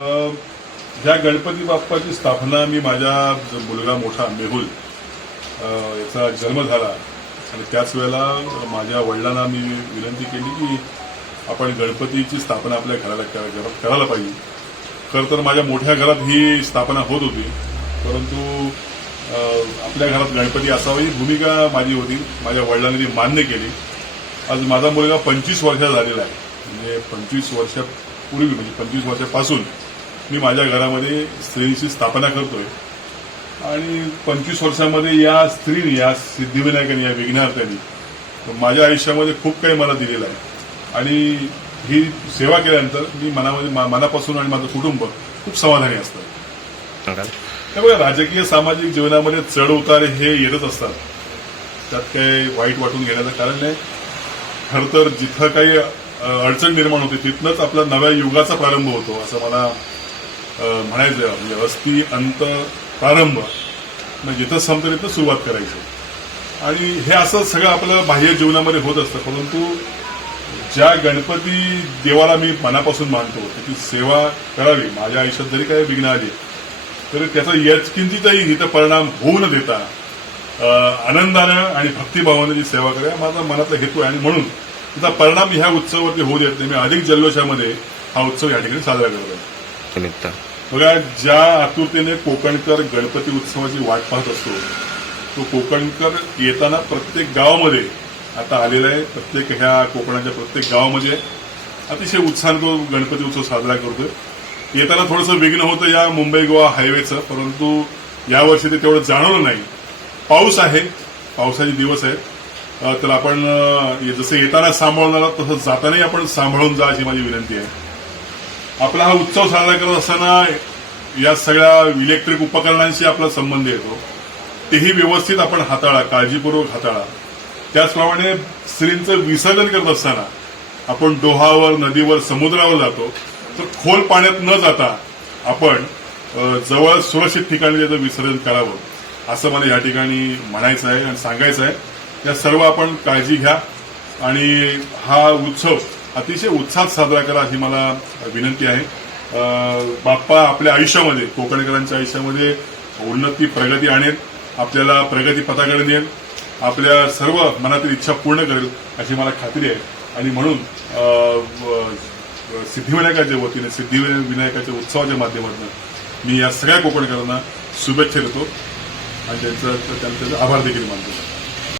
ह्या गणपती बाप्पाची स्थापना मी माझ्या जो मुलगा मोठा मेहुल याचा जन्म झाला. आणि त्याच वेळेला माझ्या वडिलांना मी विनंती केली की आपण गणपतीची स्थापना आपल्या घराला घरात करायला पाहिजे. खरं तर माझ्या मोठ्या घरात ही स्थापना होत होती. परंतु आपल्या घरात गणपती असावा ही भूमिका माझी होती. माझ्या वडिलांनी ती मान्य केली. आज माझा मुलगा पंचवीस वर्षाचा झालेला आहे. म्हणजे पंचवीस वर्षापूर्वी म्हणजे पंचवीस वर्षापासून मी माझ्या घरामध्ये स्त्रीची स्थापना करतोय. आणि पंचवीस वर्षामध्ये या स्त्रीने या सिद्धिविनायकाने या विघ्नार्थांनी माझ्या आयुष्यामध्ये खूप काही मला दिलेलं आहे. आणि ही सेवा केल्यानंतर मी मनामध्ये मनापासून आणि माझं कुटुंब खूप समाधानी असतं. त्यामुळे राजकीय सामाजिक जीवनामध्ये चढ उतार हे येतच असतात. त्यात काही वाईट वाटून घेण्याचं कारण नाही. खरं तर जिथं काही अडचण निर्माण होते तिथनंच आपला नव्या युगाचा प्रारंभ होतो असं मला म्हणायचं म्हणजे अस्थि अंत प्रारंभ. म्हणजे जिथं संपतं तिथं सुरुवात करायची. आणि हे असं सगळं आपलं बाह्य जीवनामध्ये होत असतं. परंतु ज्या गणपती देवाला मी मनापासून मानतो त्याची सेवा करावी माझ्या आयुष्यात जरी काही विघ्न आली तरी त्याचा यचकिंचीचाही हित परिणाम होऊ न देता आनंदानं आणि भक्तिभावानं जी सेवा करा माझा मनातला हेतू आहे. आणि म्हणून त्याचा परिणाम ह्या उत्सवावरती होऊ देत नाही. मी अधिक जल्लोषामध्ये हा उत्सव या ठिकाणी साजरा करत आहे. निमित्त. बघा ज्या आतुरतेने कोकणकर गणपती उत्सवाची वाट पाहत असतो तो कोकणकर येताना प्रत्येक गावामध्ये आता आलेला आहे प्रत्येक ह्या कोकणाच्या प्रत्येक गावामध्ये अतिशय उत्साहाने तो गणपती उत्सव साजरा करतोय. येताना थोडंसं विघ्न होतं या मुंबई गोवा हायवेचं परंतु यावर्षी ते तेवढं जाणवलं नाही. पाऊस आहे पावसाचे दिवस आहेत. तर आपण जसं येताना सांभाळून आला तसं जातानाही आपण सांभाळून जा अशी माझी विनंती आहे. आपला हा उत्सव साजरा करत असताना या सगळ्या इलेक्ट्रिक उपकरणांशी आपला संबंध येतो. तेही व्यवस्थित आपण हाताळा काळजीपूर्वक हाताळा. त्याचप्रमाणे स्त्रींचं विसर्जन करत असताना आपण डोहावर नदीवर समुद्रावर जातो. तर खोल पाण्यात न जाता आपण जवळ सुरक्षित ठिकाणी त्याचं विसर्जन करावं. असं मला या ठिकाणी म्हणायचं आहे आणि सांगायचं आहे. या सर्व आपण काळजी घ्या आणि हा उत्सव अतिशय उत्साहात साजरा करा अशी मला विनंती आहे. बाप्पा आपल्या आयुष्यामध्ये कोकणकरांच्या आयुष्यामध्ये उन्नती प्रगती आणेल आपल्याला प्रगती पथाकडे नेल आपल्या सर्व मनातील इच्छा पूर्ण करेल अशी मला खात्री आहे. आणि म्हणून सिद्धिविनायकाच्या वतीने सिद्धिविनायकाच्या उत्सवाच्या माध्यमातून मी या सगळ्या कोकणकरांना शुभेच्छा देतो. आणि त्यांचं त्यांचे आभार देखील मानतो.